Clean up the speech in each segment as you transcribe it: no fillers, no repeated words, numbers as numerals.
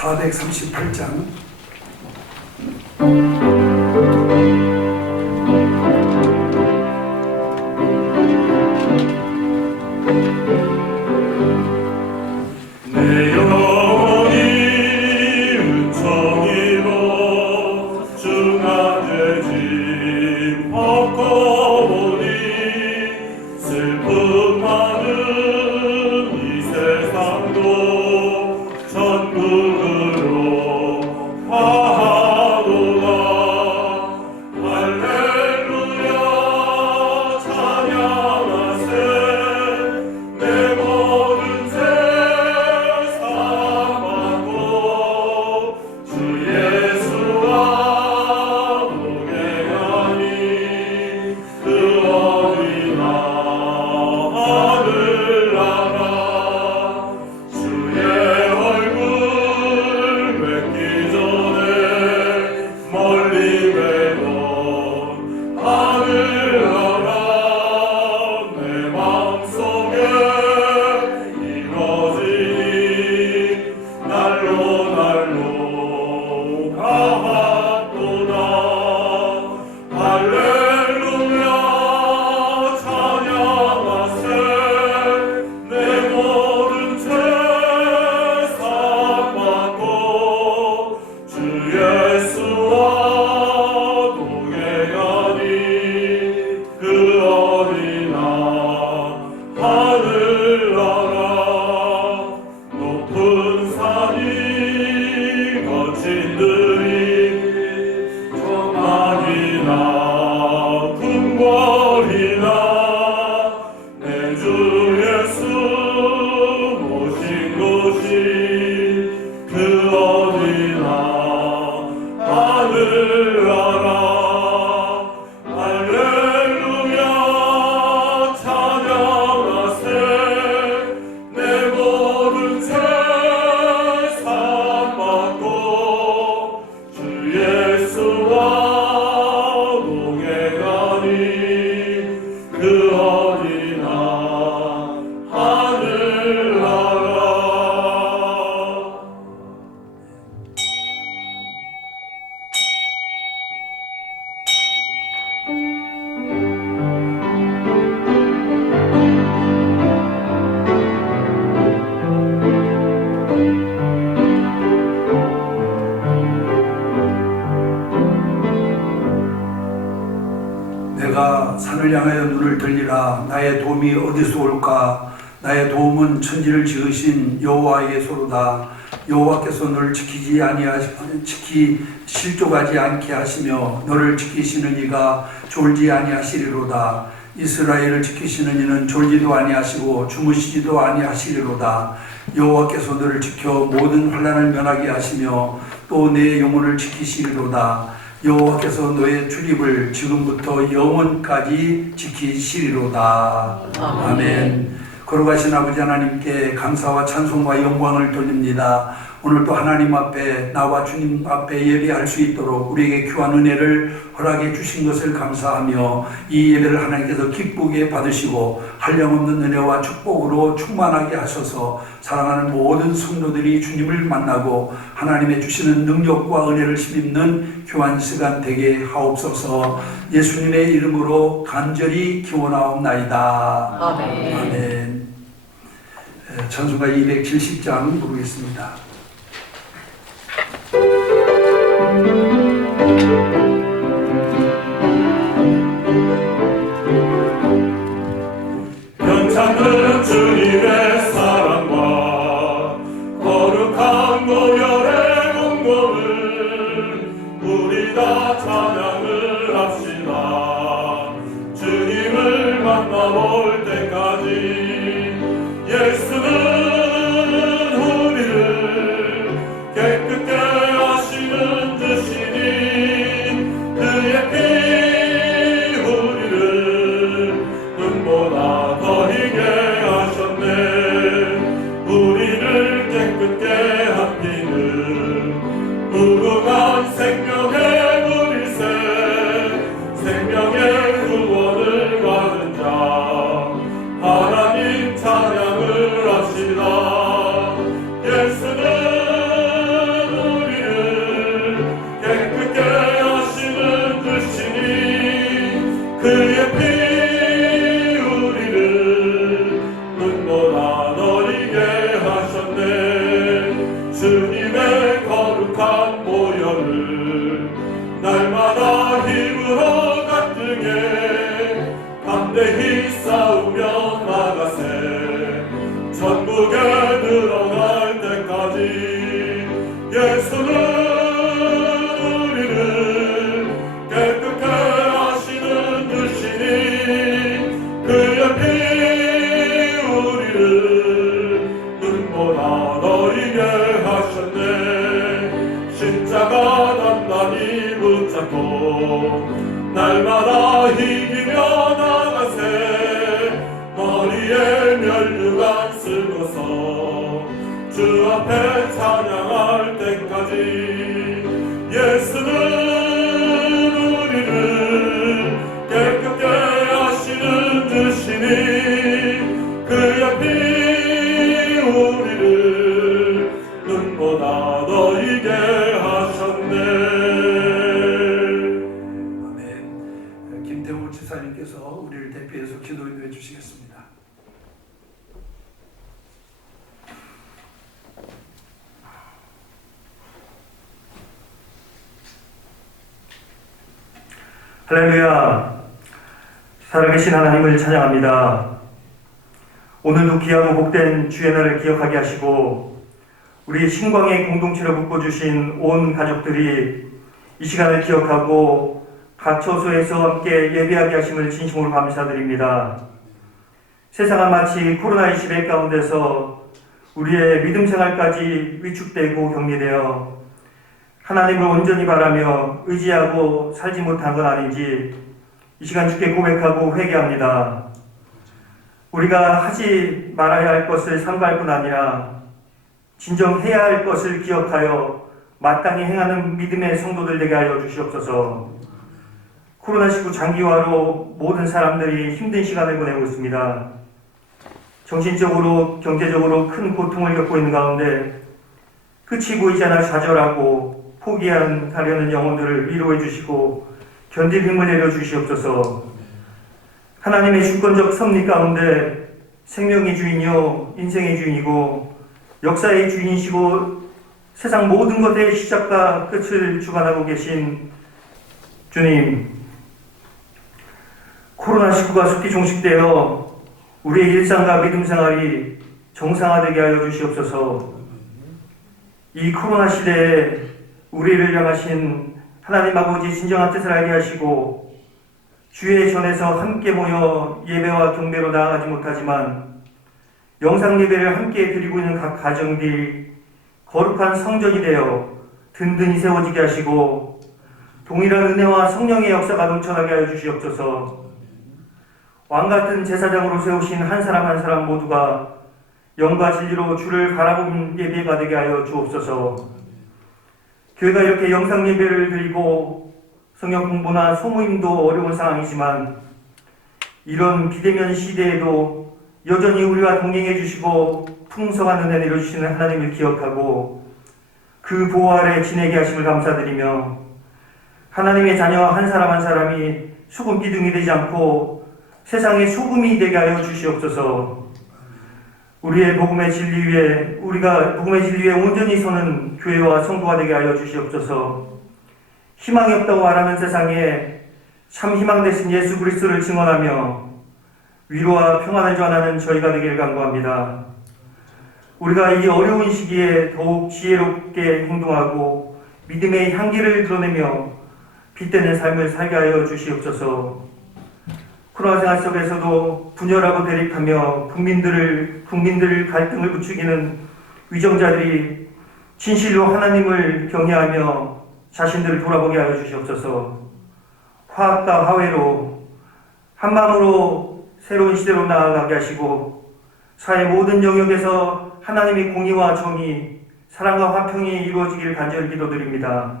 438장 내 영혼이 은총이로 중한 죄짐 벗고 보니 슬픔 많은 이 세상도 천국으로 가도다. 할렐루야 찬양하세. 내 모든 죄 사함받고 주 예수와 동행하니 그 어디나 하늘나라. 주의 얼굴 뵙기 전에 멀리 뵈던 하늘나라. 내 마음속에 이루어지니 날로 날로 가도다. 할렐루야 찬양하세. 내 모든 죄 사함받고 주 예수와 동행하니 그 어디나 하늘나라. 높은 산이 거친 들이 조만이나 궁궐이나 내 주 예수 모신 곳이 그 어디나 하늘나라. 할렐루야 찬양하세. 내 모든 죄 사함받고 주 예수와 동행하니 그 어디나 하늘나라. 내가 산을 향하여 눈을 들리라. 나의 도움이 어디서 올까? 나의 도움은 천지를 지으신 여호와에게서로다. 여호와께서 너를 지키 실족하지 않게 하시며 너를 지키시는 이가 졸지 아니하시리로다. 이스라엘을 지키시는 이는 졸지도 아니하시고 주무시지도 아니하시리로다. 여호와께서 너를 지켜 모든 환난을 면하게 하시며 또 내 영혼을 지키시리로다. 여호와께서 너의 출입을 지금부터 영원까지 지키시리로다. 아멘. 걸어가신 아버지 하나님께 감사와 찬송과 영광을 돌립니다. 오늘도 하나님 앞에 나와 주님 앞에 예배할 수 있도록 우리에게 귀한 은혜를 허락해 주신 것을 감사하며 이 예배를 하나님께서 기쁘게 받으시고 한량없는 은혜와 축복으로 충만하게 하셔서 사랑하는 모든 성도들이 주님을 만나고 하나님의 주시는 능력과 은혜를 힘입는 귀한 시간 되게 하옵소서. 예수님의 이름으로 간절히 기원하옵나이다. 아멘. 아멘. 찬송가 270장 부르겠습니다. 괜찮은 주님의 사랑과 거룩한 보혈의 공로를 우리 다 찬양을 합시다. 주님을 만나볼 때까지 예수는 우리를 깨끗게 하시는 듯이 힘으로 간증해 담대히 싸우며 나가세 천국에 들어갈 때까지 예수는 우리를 깨끗게 하시는 주시니 그의 피 우리를 눈보라 너희게 하셨네 십자가 단단히 붙잡고 날마다 이기며 나가세 머리에 면류관 쓰고서 주 앞에 찬양할 때까지 예수는 우리를 깨끗게 하시는 주시니 그의 피 우리를 눈보다 너희게 하셨네. 아멘. 김태우 지사님께서 우리를 대표해서 기도 인도해 주시겠습니다. 할렐루야. 살아계신 하나님을 찬양합니다. 오늘도 귀하고 복된 주의 날을 기억하게 하시고 우리 신광의 공동체를 묶어주신 온 가족들이 이 시간을 기억하고 각 처소에서 함께 예배하게 하심을 진심으로 감사드립니다. 세상은 마치 코로나19 가운데서 우리의 믿음 생활까지 위축되고 격리되어 하나님을 온전히 바라며 의지하고 살지 못한 건 아닌지 이 시간 주께 고백하고 회개합니다. 우리가 하지 말아야 할 것을 삼가할 뿐 아니라 진정 해야 할 것을 기억하여 마땅히 행하는 믿음의 성도들 되게 하여 주시옵소서. 코로나19 장기화로 모든 사람들이 힘든 시간을 보내고 있습니다. 정신적으로 경제적으로 큰 고통을 겪고 있는 가운데 끝이 보이지 않아 좌절하고 포기하려는 영혼들을 위로해 주시고 견딜 힘을 내려 주시옵소서. 하나님의 주권적 섭리 가운데 생명의 주인이요 인생의 주인이고 역사의 주인이시고 세상 모든 것의 시작과 끝을 주관하고 계신 주님, 코로나19가 속히 종식되어 우리의 일상과 믿음 생활이 정상화되게 하여 주시옵소서. 이 코로나 시대에 우리를 향하신 하나님 아버지 진정한 뜻을 알게 하시고 주의 전에서 함께 모여 예배와 경배로 나아가지 못하지만 영상 예배를 함께 드리고 있는 각 가정들이 거룩한 성전이 되어 든든히 세워지게 하시고 동일한 은혜와 성령의 역사가 넘쳐나게 하여 주시옵소서. 왕같은 제사장으로 세우신 한 사람 한 사람 모두가 영과 진리로 주를 바라보는 예배가 되게 하여 주옵소서. 교회가 이렇게 영상 예배를 드리고 성경 공부나 소모임도 어려운 상황이지만 이런 비대면 시대에도 여전히 우리와 동행해 주시고 풍성한 은혜 내려주시는 하나님을 기억하고 그 보호 아래 지내게 하심을 감사드리며 하나님의 자녀 한 사람 한 사람이 소금 기둥이 되지 않고 세상의 소금이 되게 하여 주시옵소서. 우리의 복음의 진리 위에 우리가 복음의 진리 위에 온전히 서는 교회와 성도가 되게 하여 주시옵소서. 희망이 없다고 말하는 세상에 참 희망 되신 예수 그리스도를 증언하며 위로와 평안을 전하는 저희가 되기를 간구합니다. 우리가 이 어려운 시기에 더욱 지혜롭게 행동하고 믿음의 향기를 드러내며 빛되는 삶을 살게 하여 주시옵소서. 코로나 생활 속에서도 분열하고 대립하며 국민들 갈등을 부추기는 위정자들이 진실로 하나님을 경외하며 자신들을 돌아보게 하여 주시옵소서. 화합과 화해로 한마음으로 새로운 시대로 나아가게 하시고 사회 모든 영역에서 하나님의 공의와 정의, 사랑과 화평이 이루어지기를 간절히 기도드립니다.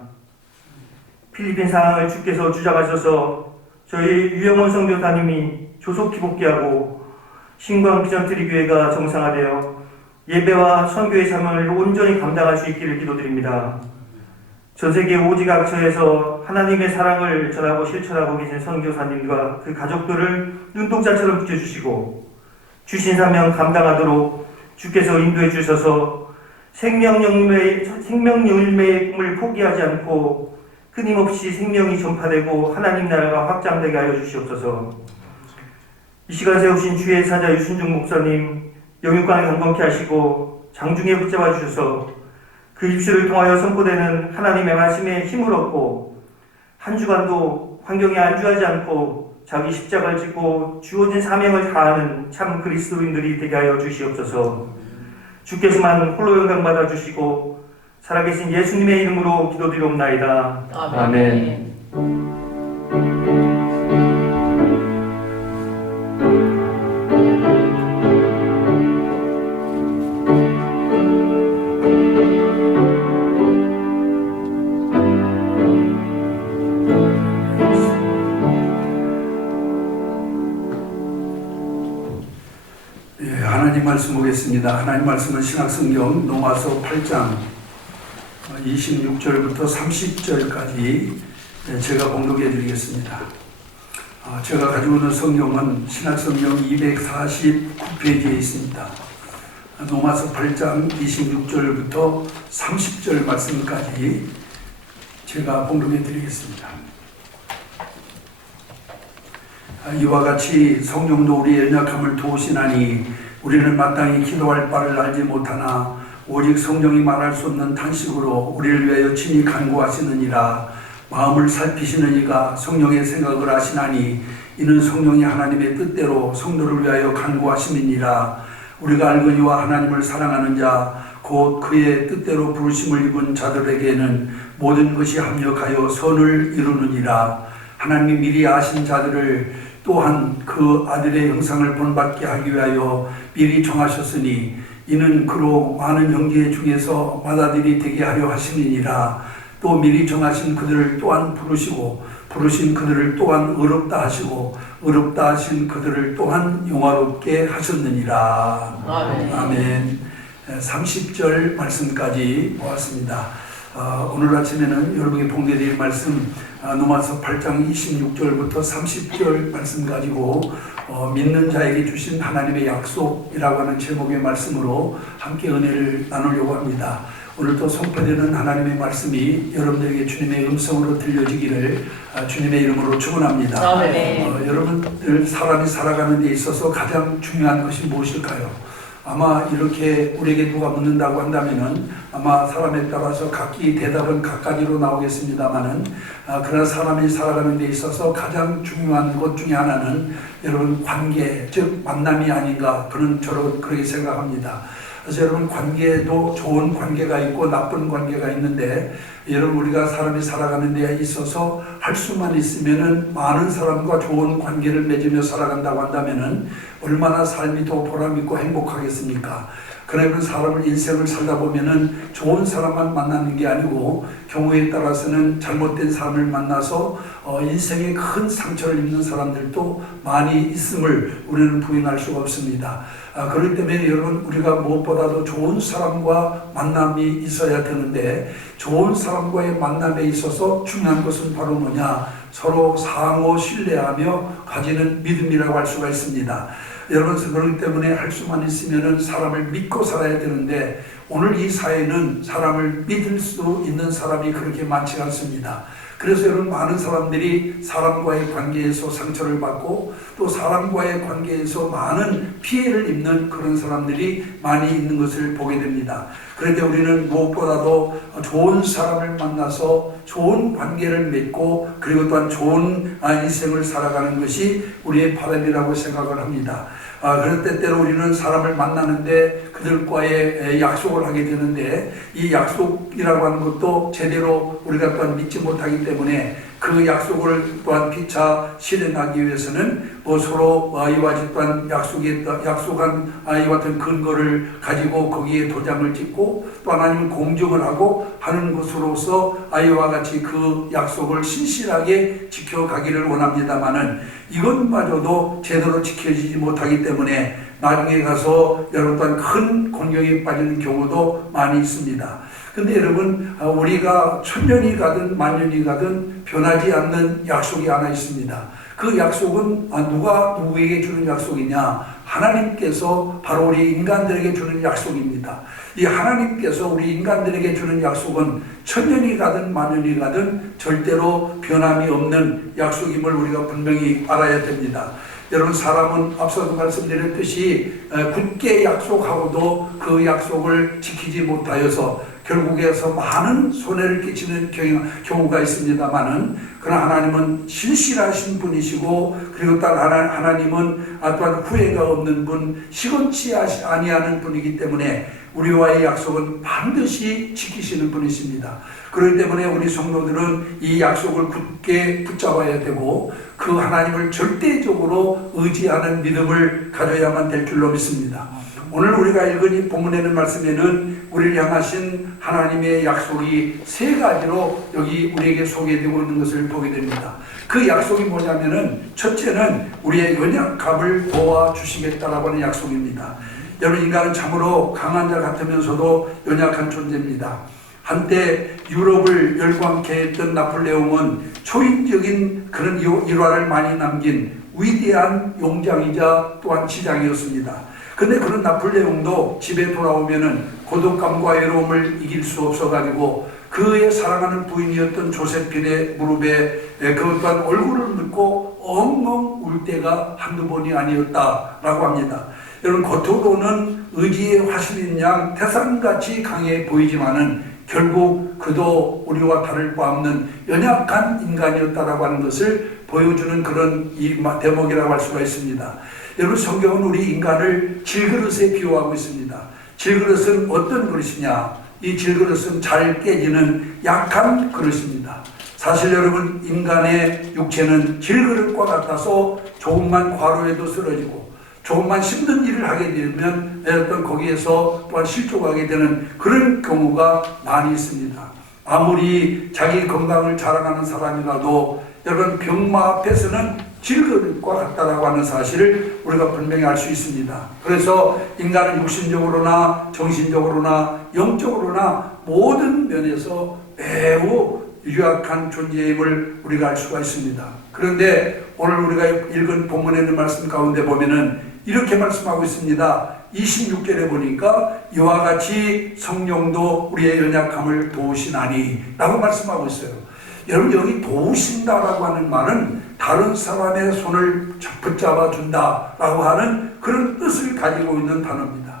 필리핀 상황을 주께서 주장하셔서 저희 유영원 선교사님이 조속히 복귀하고 신광 비전트리 교회가 정상화되어 예배와 선교의 삶을 온전히 감당할 수 있기를 기도드립니다. 전세계 오지각처에서 하나님의 사랑을 전하고 실천하고 계신 선교사님과 그 가족들을 눈동자처럼 지켜주시고 주신 사명 감당하도록 주께서 인도해 주셔서 생명 열매의 꿈을 포기하지 않고 끊임없이 생명이 전파되고 하나님 나라가 확장되게 하여 주시옵소서. 이 시간 세우신 주의 사자 유순중 목사님 영육간을 경건케 하시고 장중에 붙잡아 주셔서 그 입술을 통하여 선포되는 하나님의 말씀에 힘을 얻고 한 주간도 환경에 안주하지 않고 자기 십자가를 지고 주어진 사명을 다하는 참 그리스도인들이 되게 하여 주시옵소서. 주께서만 홀로 영광 받아 주시고 살아계신 예수님의 이름으로 기도드리옵나이다. 아멘. 하나님 말씀 보겠습니다. 하나님 말씀은 신약성경 로마서 8장 26절부터 30절까지 제가 봉독해 드리겠습니다. 제가 가지고 있는 성경은 신약성경 249페이지에 있습니다. 로마서 8장 26절부터 30절 말씀까지 제가 봉독해 드리겠습니다. 이와 같이 성령도 우리의 연약함을 도우시나니 우리는 마땅히 기도할 바를 알지 못하나 오직 성령이 말할 수 없는 탄식으로 우리를 위하여 친히 간구하시느니라. 마음을 살피시는 이가 성령의 생각을 아시나니 이는 성령이 하나님의 뜻대로 성도를 위하여 간구하심이니라. 우리가 알거니와 하나님을 사랑하는 자 곧 그의 뜻대로 부르심을 입은 자들에게는 모든 것이 합력하여 선을 이루느니라. 하나님이 미리 아신 자들을 또한 그 아들의 형상을 본받게 하기 위하여 미리 정하셨으니 이는 그로 많은 형제 중에서 맏아들이 되게 하려 하심이니라. 또 미리 정하신 그들을 또한 부르시고 부르신 그들을 또한 의롭다 하시고 의롭다 하신 그들을 또한 영화롭게 하셨느니라. 아멘. 아멘. 30절 말씀까지 보았습니다. 오늘 아침에는 여러분에게 봉독해드릴 말씀 로마서 8장 26절부터 30절 말씀 가지고 믿는 자에게 주신 하나님의 약속이라고 하는 제목의 말씀으로 함께 은혜를 나누려고 합니다. 오늘도 선포되는 하나님의 말씀이 여러분들에게 주님의 음성으로 들려지기를 주님의 이름으로 축원합니다. 여러분들 사람이 살아가는 데 있어서 가장 중요한 것이 무엇일까요? 아마 이렇게 우리에게 누가 묻는다고 한다면은 아마 사람에 따라서 각기 대답은 각가지로 나오겠습니다만은 그러나 사람이 살아가는 데 있어서 가장 중요한 것 중에 하나는 여러분 관계, 즉 만남이 아닌가 저는 그렇게 생각합니다. 그래서 여러분 관계도 좋은 관계가 있고 나쁜 관계가 있는데 여러분 우리가 사람이 살아가는 데 있어서 할 수만 있으면은 많은 사람과 좋은 관계를 맺으며 살아간다고 한다면은 얼마나 삶이 더 보람있고 행복하겠습니까? 그러면 사람을 인생을 살다 보면은 좋은 사람만 만나는 게 아니고 경우에 따라서는 잘못된 사람을 만나서 인생에 큰 상처를 입는 사람들도 많이 있음을 우리는 부인할 수가 없습니다. 그렇기 때문에 여러분 우리가 무엇보다도 좋은 사람과 만남이 있어야 되는데 좋은 사람과의 만남에 있어서 중요한 것은 바로 뭐냐? 서로 상호 신뢰하며 가지는 믿음이라고 할 수가 있습니다. 여러분 그렇기 때문에 할 수만 있으면 사람을 믿고 살아야 되는데 오늘 이 사회는 사람을 믿을 수 있는 사람이 그렇게 많지 않습니다. 그래서 여러분 많은 사람들이 사람과의 관계에서 상처를 받고 또 사람과의 관계에서 많은 피해를 입는 그런 사람들이 많이 있는 것을 보게 됩니다. 그런데 우리는 무엇보다도 좋은 사람을 만나서 좋은 관계를 맺고 그리고 또한 좋은 인생을 살아가는 것이 우리의 바람이라고 생각을 합니다. 그럴 때때로 우리는 사람을 만나는데 그들과의 약속을 하게 되는데 이 약속이라고 하는 것도 제대로 우리가 또한 믿지 못하기 때문에 그 약속을 또한 피차 실행하기 위해서는 서로 이와 같이 또한 약속한 이와 같은 근거를 가지고 거기에 도장을 찍고 또 하나님은 공정을 하고 하는 것으로서 이와 같이 그 약속을 신실하게 지켜가기를 원합니다만은 이것마저도 제대로 지켜지지 못하기 때문에 나중에 가서 여러분 또한 큰 곤경에 빠지는 경우도 많이 있습니다. 근데 여러분 우리가 천년이 가든 만년이 가든 변하지 않는 약속이 하나 있습니다. 그 약속은 누가 누구에게 주는 약속이냐? 하나님께서 바로 우리 인간들에게 주는 약속입니다. 이 하나님께서 우리 인간들에게 주는 약속은 천년이 가든 만년이 가든 절대로 변함이 없는 약속임을 우리가 분명히 알아야 됩니다. 여러분, 사람은 앞서도 말씀드렸듯이 굳게 약속하고도 그 약속을 지키지 못하여서 결국에서 많은 손해를 끼치는 경우가 있습니다만은, 그러나 하나님은 신실하신 분이시고, 그리고 또 하나님은 또한 후회가 없는 분, 시건치 아니하는 분이기 때문에 우리와의 약속은 반드시 지키시는 분이십니다. 그렇기 때문에 우리 성도들은 이 약속을 굳게 붙잡아야 되고, 그 하나님을 절대적으로 의지하는 믿음을 가져야만 될 줄로 믿습니다. 오늘 우리가 읽은 이 본문에는 말씀에는 우리를 향하신 하나님의 약속이 세 가지로 여기 우리에게 소개되고 있는 것을 보게 됩니다. 그 약속이 뭐냐면은, 첫째는 우리의 연약함을 도와주시겠다라고 하는 약속입니다. 여러분, 인간은 참으로 강한 자 같으면서도 연약한 존재입니다. 한때 유럽을 열광케 했던 나폴레옹은 초인적인 그런 일화를 많이 남긴 위대한 용장이자 또한 지장이었습니다. 근데 그런 나폴레옹도 집에 돌아오면은 고독감과 외로움을 이길 수 없어가지고 그의 사랑하는 부인이었던 조세핀의 무릎에 그것 또한 얼굴을 묻고 엉엉 울 때가 한두 번이 아니었다라고 합니다. 여러분, 겉으로는 의지의 화신인 양 태산같이 강해 보이지만은 결국 그도 우리와 다를 바 없는 연약한 인간이었다라고 하는 것을 보여주는 그런 이 대목이라고 할 수가 있습니다. 여러분, 성경은 우리 인간을 질그릇에 비유하고 있습니다. 질그릇은 어떤 그릇이냐? 이 질그릇은 잘 깨지는 약한 그릇입니다. 사실 여러분, 인간의 육체는 질그릇과 같아서 조금만 과로해도 쓰러지고 조금만 힘든 일을 하게 되면 어떤 거기에서 또한 실족하게 되는 그런 경우가 많이 있습니다. 아무리 자기 건강을 자랑하는 사람이라도 여러분, 병마 앞에서는 질그릇과 같다라고 하는 사실을 우리가 분명히 알 수 있습니다. 그래서 인간은 육신적으로나 정신적으로나 영적으로나 모든 면에서 매우 유약한 존재임을 우리가 알 수가 있습니다. 그런데 오늘 우리가 읽은 본문에 있는 말씀 가운데 보면은 이렇게 말씀하고 있습니다. 26절에 보니까 이와 같이 성령도 우리의 연약함을 도우시나니 라고 말씀하고 있어요. 여러분, 여기 도우신다라고 하는 말은 다른 사람의 손을 붙잡아 준다라고 하는 그런 뜻을 가지고 있는 단어입니다.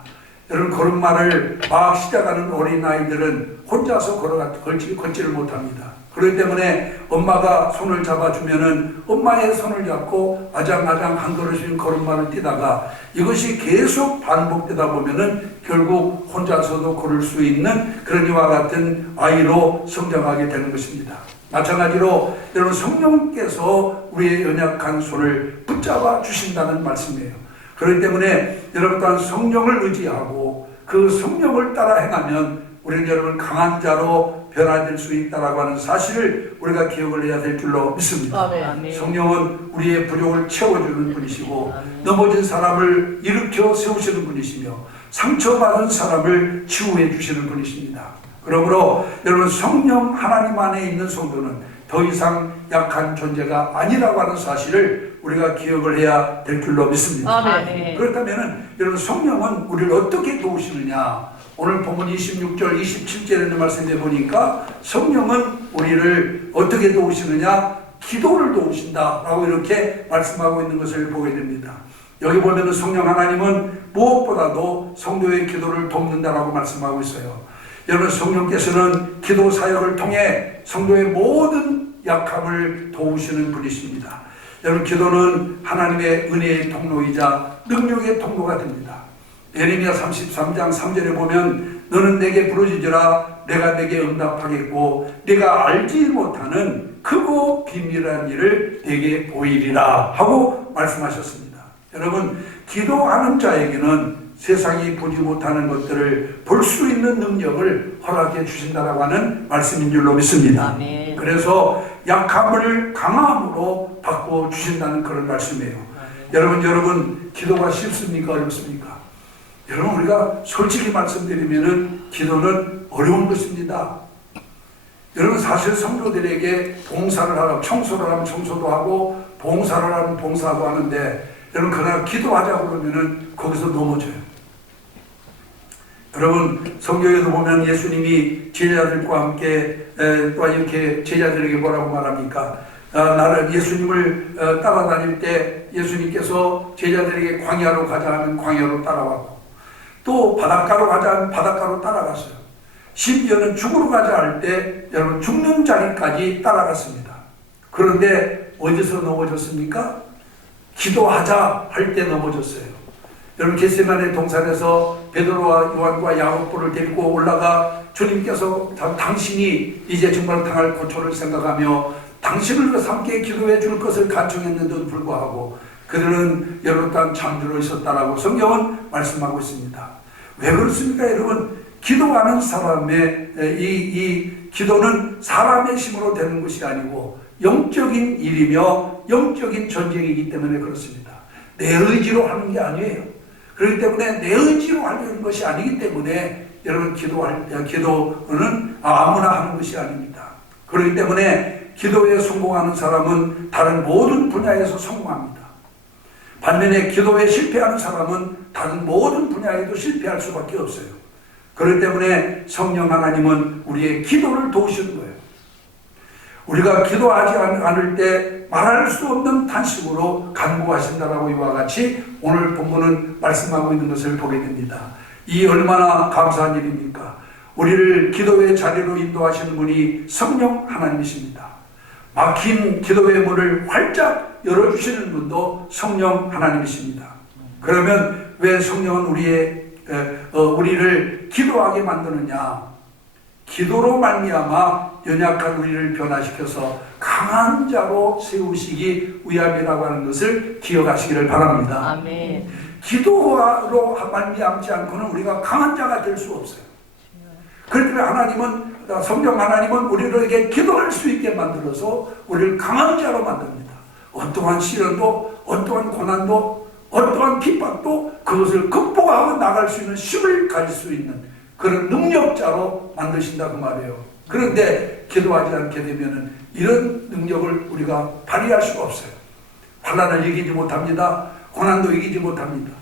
여러분, 걸음마를 막 시작하는 어린아이들은 혼자서 걷지를 못합니다. 그렇기 때문에 엄마가 손을 잡아주면은 엄마의 손을 잡고 아장아장 한 걸음씩 걸음마를 뛰다가 이것이 계속 반복되다 보면은 결국 혼자서도 걸을 수 있는 그런 이와 같은 아이로 성장하게 되는 것입니다. 마찬가지로 여러분, 성령께서 우리의 연약한 손을 붙잡아 주신다는 말씀이에요. 그렇기 때문에 여러분 또한 성령을 의지하고 그 성령을 따라 행하면 우리는 여러분 강한 자로 변화될 수 있다라고 하는 사실을 우리가 기억을 해야 될 줄로 믿습니다. 아멘. 성령은 우리의 부족을 채워주는 분이시고 넘어진 사람을 일으켜 세우시는 분이시며 상처받은 사람을 치유해 주시는 분이십니다. 그러므로 여러분, 성령 하나님 안에 있는 성도는 더 이상 약한 존재가 아니라고 하는 사실을 우리가 기억을 해야 될 줄로 믿습니다. 아멘. 그렇다면 여러분, 성령은 우리를 어떻게 도우시느냐? 오늘 본문 26절 27절에 있는 말씀에 보니까 성령은 우리를 어떻게 도우시느냐? 기도를 도우신다라고 이렇게 말씀하고 있는 것을 보게 됩니다. 여기 보면 성령 하나님은 무엇보다도 성도의 기도를 돕는다라고 말씀하고 있어요. 여러분, 성령께서는 기도 사역을 통해 성도의 모든 약함을 도우시는 분이십니다. 여러분, 기도는 하나님의 은혜의 통로이자 능력의 통로가 됩니다. 예레미야 33장 3절에 보면 너는 내게 부르짖으라 내가 내게 응답하겠고 네가 알지 못하는 크고 비밀한 일을 내게 보이리라 하고 말씀하셨습니다. 여러분, 기도하는 자에게는 세상이 보지 못하는 것들을 볼 수 있는 능력을 허락해 주신다라고 하는 말씀인 줄로 믿습니다. 아멘. 그래서 약함을 강함으로 바꿔 주신다는 그런 말씀이에요. 여러분, 기도가 쉽습니까? 어렵습니까? 여러분, 우리가 솔직히 말씀드리면은 기도는 어려운 것입니다. 여러분, 사실 성도들에게 봉사를 하고 청소를 하면 청소도 하고 봉사를 하면 봉사도 하는데 여러분, 그러나 기도하자고 그러면은 거기서 넘어져요. 여러분 성경에도 보면 예수님이 제자들과 함께 또 이렇게 제자들에게 뭐라고 말합니까? 나를 예수님을 따라다닐 때 예수님께서 제자들에게 광야로 가자 하면 광야로 따라왔고 또 바닷가로 가자 하면 바닷가로 따라갔어요. 심지어는 죽으러 가자 할 때 여러분 죽는 자리까지 따라갔습니다. 그런데 어디서 넘어졌습니까? 기도하자 할 때 넘어졌어요. 여러분 겟세마네 동산에서 베드로와 요한과 야고보를 데리고 올라가 주님께서 당신이 이제 정말 당할 고초를 생각하며 당신을 위해서 함께 기도해 줄 것을 간청했는데도 불구하고 그들은 여러 단 잠들어 있었다라고 성경은 말씀하고 있습니다. 왜 그렇습니까 여러분? 기도하는 사람의 이 기도는 사람의 힘으로 되는 것이 아니고 영적인 일이며 영적인 전쟁이기 때문에 그렇습니다. 내 의지로 하는 게 아니에요. 그렇기 때문에 내 의지로 하는 것이 아니기 때문에 여러분 기도는 아무나 하는 것이 아닙니다. 그렇기 때문에 기도에 성공하는 사람은 다른 모든 분야에서 성공합니다. 반면에 기도에 실패하는 사람은 다른 모든 분야에도 실패할 수밖에 없어요. 그렇기 때문에 성령 하나님은 우리의 기도를 도우시는 거예요. 우리가 기도하지 않을 때 말할 수 없는 탄식으로 간구하신다라고 이와 같이 오늘 본문은 말씀하고 있는 것을 보게 됩니다. 이 얼마나 감사한 일입니까? 우리를 기도의 자리로 인도하시는 분이 성령 하나님이십니다. 막힌 기도의 문을 활짝 열어주시는 분도 성령 하나님이십니다. 그러면 왜 성령은 우리를 기도하게 만드느냐? 기도로 말미암아 연약한 우리를 변화시켜서 강한 자로 세우시기 위함이라고 하는 것을 기억하시기를 바랍니다. 아멘. 기도로 말미암지 않고는 우리가 강한 자가 될 수 없어요. 그렇기 때문에 성령 하나님은 우리에게 기도할 수 있게 만들어서 우리를 강한 자로 만듭니다. 어떠한 시련도 어떠한 고난도 어떠한 핍박도 그것을 극복하고 나갈 수 있는 힘을 가질 수 있는 그런 능력자로 만드신다 그 말이에요. 그런데 기도하지 않게 되면 이런 능력을 우리가 발휘할 수가 없어요. 환난을 이기지 못합니다. 고난도 이기지 못합니다.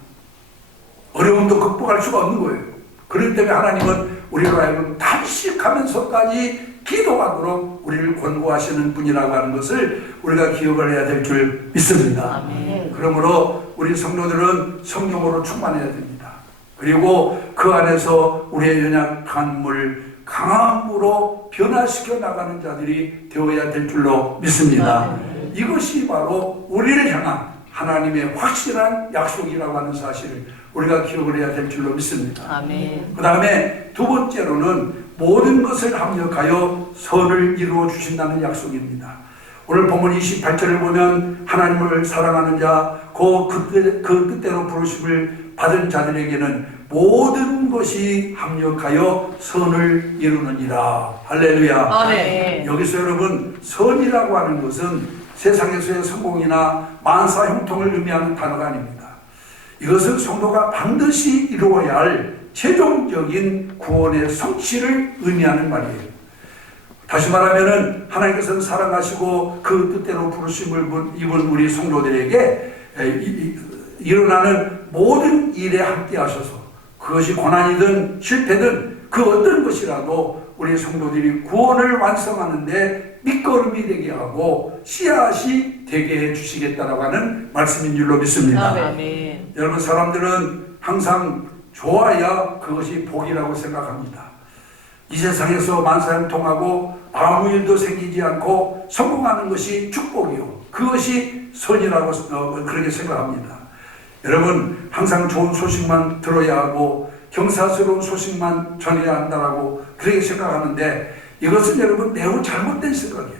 어려움도 극복할 수가 없는 거예요. 그렇기 때문에 하나님은 우리로 하여금 단식하면서까지 기도하도록 우리를 권고하시는 분이라고 하는 것을 우리가 기억을 해야 될 줄 믿습니다. 아멘. 그러므로 우리 성도들은 성령으로 충만해야 됩니다. 그리고 그 안에서 우리의 연약함을 강함으로 변화시켜 나가는 자들이 되어야 될 줄로 믿습니다. 이것이 바로 우리를 향한 하나님의 확실한 약속이라고 하는 사실을 우리가 기억을 해야 될 줄로 믿습니다. 아멘. 그 다음에 두 번째로는 모든 것을 합력하여 선을 이루어 주신다는 약속입니다. 오늘 본문 28절을 보면 하나님을 사랑하는 자, 그 뜻대로 부르심을 받은 자들에게는 모든 것이 합력하여 선을 이루느니라. 할렐루야. 아멘. 여기서 여러분 선이라고 하는 것은 세상에서의 성공이나 만사 형통을 의미하는 단어가 아닙니다. 이것은 성도가 반드시 이루어야 할 최종적인 구원의 성취를 의미하는 말이에요. 다시 말하면 하나님께서는 사랑하시고 그 뜻대로 부르심을 입은 우리 성도들에게 일어나는 모든 일에 함께 하셔서 그것이 고난이든 실패든 그 어떤 것이라도 우리 성도들이 구원을 완성하는데 밑거름이 되게 하고 씨앗이 되게 해주시겠다라고 하는 말씀인 줄로 믿습니다. 아멘. 여러분 사람들은 항상 좋아야 그것이 복이라고 생각합니다. 이 세상에서 만사형통하고 아무 일도 생기지 않고 성공하는 것이 축복이요 그것이 선이라고 그렇게 생각합니다. 여러분 항상 좋은 소식만 들어야 하고 경사스러운 소식만 전해야 한다라고 그렇게 생각하는데 이것은 여러분 매우 잘못된 생각이에요.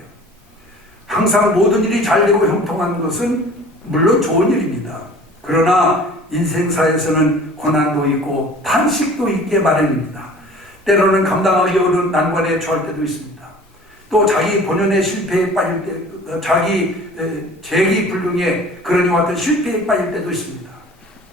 항상 모든 일이 잘 되고 형통하는 것은 물론 좋은 일입니다. 그러나 인생사에서는 고난도 있고 탄식도 있게 마련입니다. 때로는 감당하기 어려운 난관에 처할 때도 있습니다. 또 자기 본연의 실패에 빠질 때, 자기 재기불능에 그러니 왔던 실패에 빠질 때도 있습니다.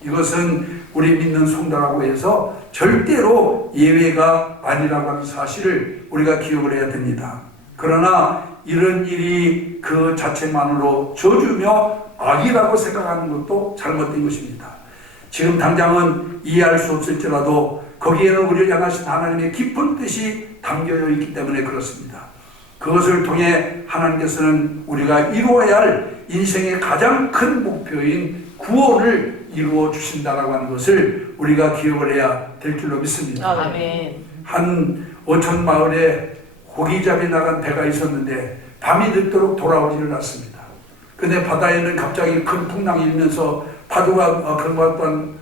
이것은 우리 믿는 성도라고 해서 절대로 예외가 아니라고 하는 사실을 우리가 기억을 해야 됩니다. 그러나 이런 일이 그 자체만으로 저주며 악이라고 생각하는 것도 잘못된 것입니다. 지금 당장은 이해할 수 없을지라도 거기에는 우리를 향하신 하나님의 깊은 뜻이 담겨 있기 때문에 그렇습니다. 그것을 통해 하나님께서는 우리가 이루어야 할 인생의 가장 큰 목표인 구원을 이루어 주신다라고 하는 것을 우리가 기억을 해야 될 줄로 믿습니다. 아멘. 한 어촌 마을에 고기잡이 나간 배가 있었는데 밤이 늦도록 돌아오지를 않습니다. 근데 바다에는 갑자기 큰 풍랑이 일면서 파도가 그런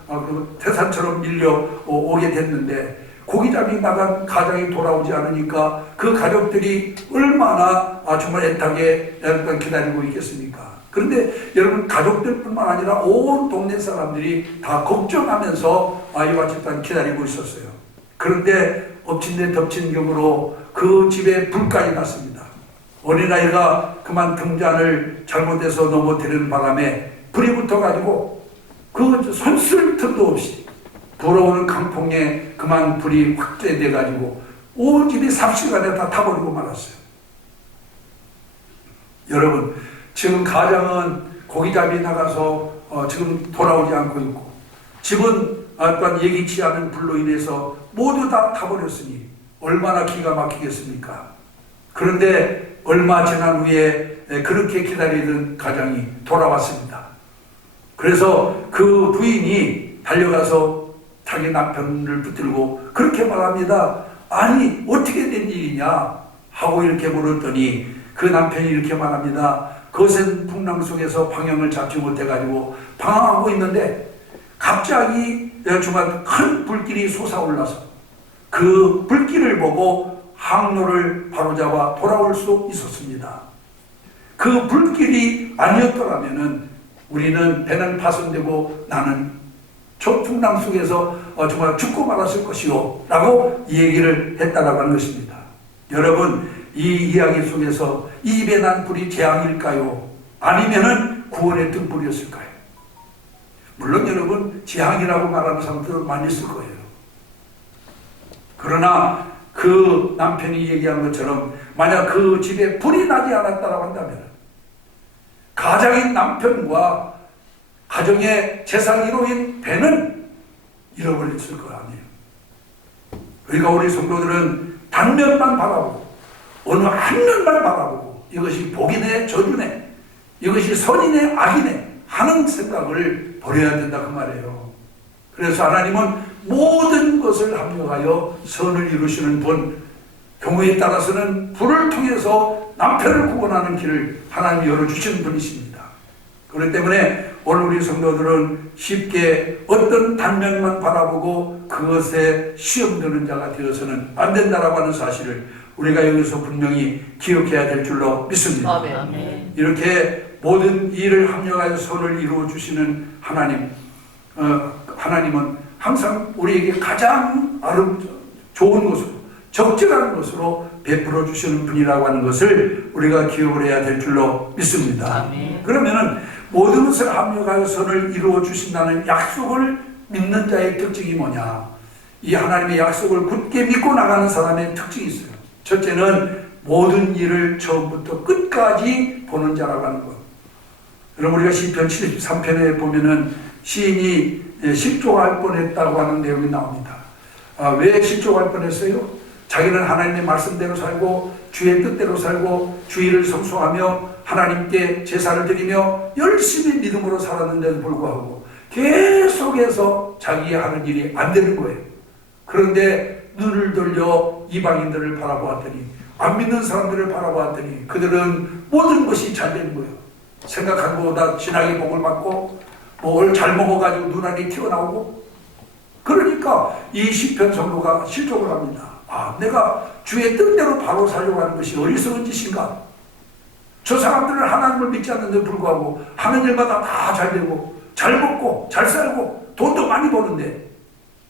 태산처럼 밀려오게 됐는데 고기잡이 나간 가장이 돌아오지 않으니까 그 가족들이 얼마나 정말 애타게 기다리고 있겠습니까? 그런데 여러분, 가족들뿐만 아니라 온 동네 사람들이 다 걱정하면서 이와 같이 기다리고 있었어요. 그런데 엎친 데 덮친 격으로 그 집에 불까지 났습니다. 어린아이가 그만 등잔을 잘못해서 넘어뜨리는 바람에 불이 붙어가지고 그 손쓸 틈도 없이 불어오는 강풍에 그만 불이 확대돼가지고 온 집이 삽시간에 다 타버리고 말았어요. 여러분, 지금 가장은 고기잡이 나가서 지금 돌아오지 않고 있고, 집은 또한 예기치 않은 불로 인해서 모두 다 타버렸으니 얼마나 기가 막히겠습니까? 그런데 얼마 지난 후에 그렇게 기다리던 가장이 돌아왔습니다. 그래서 그 부인이 달려가서 자기 남편을 붙들고 그렇게 말합니다. 아니, 어떻게 된 일이냐 하고 이렇게 물었더니 그 남편이 이렇게 말합니다. 거센 풍랑 속에서 방향을 잡지 못해가지고 방황하고 있는데 갑자기 정말 큰 불길이 솟아올라서 그 불길을 보고 항로를 바로잡아 돌아올 수 있었습니다. 그 불길이 아니었더라면 우리는 배는 파손되고 나는 저 풍랑 속에서 정말 죽고 말았을 것이요 라고 이 얘기를 했다라고 하는 것입니다. 여러분, 이 이야기 속에서 이 입에 난 불이 재앙일까요? 아니면은 구원의 등불이었을까요? 물론 여러분, 재앙이라고 말하는 사람들은 많이 있을 거예요. 그러나 그 남편이 얘기한 것처럼 만약 그 집에 불이 나지 않았다고 한다면 가장인 남편과 가정의 재산이로인 배는 잃어버렸을 거 아니에요. 그러니까 우리 성도들은 단면만 바라보고 어느 한 면만 바라보고 이것이 복이네 저주네, 이것이 선이네 악이네 하는 생각을 버려야 된다 그 말이에요. 그래서 하나님은 모든 것을 합력하여 선을 이루시는 분, 경우에 따라서는 불을 통해서 남편을 구원하는 길을 하나님이 열어주시는 분이십니다. 그렇기 때문에 오늘 우리 성도들은 쉽게 어떤 단면만 바라보고 그것에 시험드는 자가 되어서는 안 된다라고 하는 사실을 우리가 여기서 분명히 기억해야 될 줄로 믿습니다. 아멘. 이렇게 모든 일을 합력하여 선을 이루어 주시는 하나님, 하나님은 항상 우리에게 가장 좋은 것으로, 적절한 것으로 베풀어 주시는 분이라고 하는 것을 우리가 기억을 해야 될 줄로 믿습니다. 아멘. 그러면은 모든 것을 합력하여 선을 이루어 주신다는 약속을 믿는 자의 특징이 뭐냐? 이 하나님의 약속을 굳게 믿고 나가는 사람의 특징이 있어요. 첫째는 모든 일을 처음부터 끝까지 보는 자라고 하는 것. 여러분, 우리가 시편 73편에 보면은 시인이 실족할 뻔했다고 하는 내용이 나옵니다. 왜 실족할 뻔했어요? 자기는 하나님의 말씀대로 살고 주의 뜻대로 살고 주의를 성수하며 하나님께 제사를 드리며 열심히 믿음으로 살았는데도 불구하고 계속해서 자기 하는 일이 안 되는 거예요. 그런데 눈을 돌려 이방인들을 바라보았더니, 안 믿는 사람들을 바라보았더니 그들은 모든 것이 잘 되는 거예요. 생각한 것보다 진하게 복을 받고 뭘 잘 먹어가지고 눈알이 튀어나오고. 그러니까 이 시편 성도가 실족을 합니다. 내가 주의 뜻대로 바로 살려고 하는 것이 어리석은 짓인가? 저 사람들은 하나님을 믿지 않는데 불구하고 하는 일마다 다 잘 되고 잘 먹고 잘 살고 돈도 많이 버는데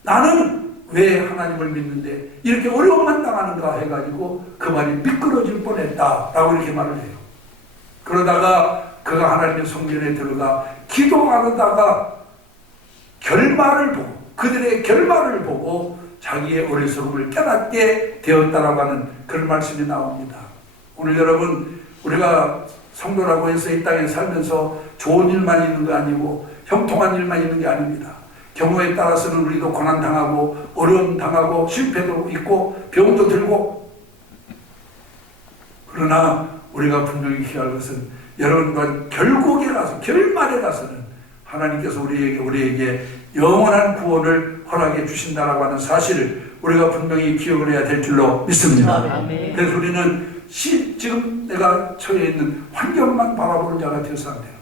나는 왜 하나님을 믿는데 이렇게 어려움만 당하는가 해가지고 그 말이 미끄러질 뻔했다라고 이렇게 말을 해요. 그러다가 그가 하나님의 성전에 들어가 기도하다가 결말을 보고, 그들의 결말을 보고 자기의 어리석음을 깨닫게 되었다라고 하는 그런 말씀이 나옵니다. 오늘 여러분, 우리가 성도라고 해서 이 땅에 살면서 좋은 일만 있는 거 아니고 형통한 일만 있는 게 아닙니다. 경우에 따라서는 우리도 고난당하고 어려움 당하고 실패도 있고 병도 들고, 그러나 우리가 분명히 기할 것은 여러분과 결국에 가서 결말에 가서는 하나님께서 우리에게 영원한 구원을 허락해 주신다라고 하는 사실을 우리가 분명히 기억을 해야 될 줄로 믿습니다. 아멘. 그래서 우리는 지금 내가 처해 있는 환경만 바라보는 자가 되어서 안 돼요.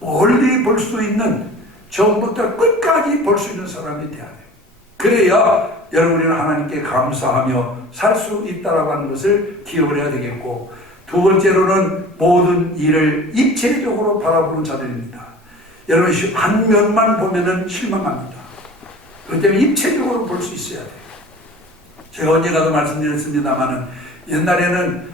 멀리 볼 수 있는, 처음부터 끝까지 볼 수 있는 사람이 돼야 돼요. 그래야 여러분은 하나님께 감사하며 살 수 있다라고 하는 것을 기억을 해야 되겠고, 두 번째로는 모든 일을 입체적으로 바라보는 자들입니다. 여러분, 한 면만 보면은 실망합니다. 그렇기 때문에 입체적으로 볼 수 있어야 돼요. 제가 언젠가도 말씀드렸습니다만은, 옛날에는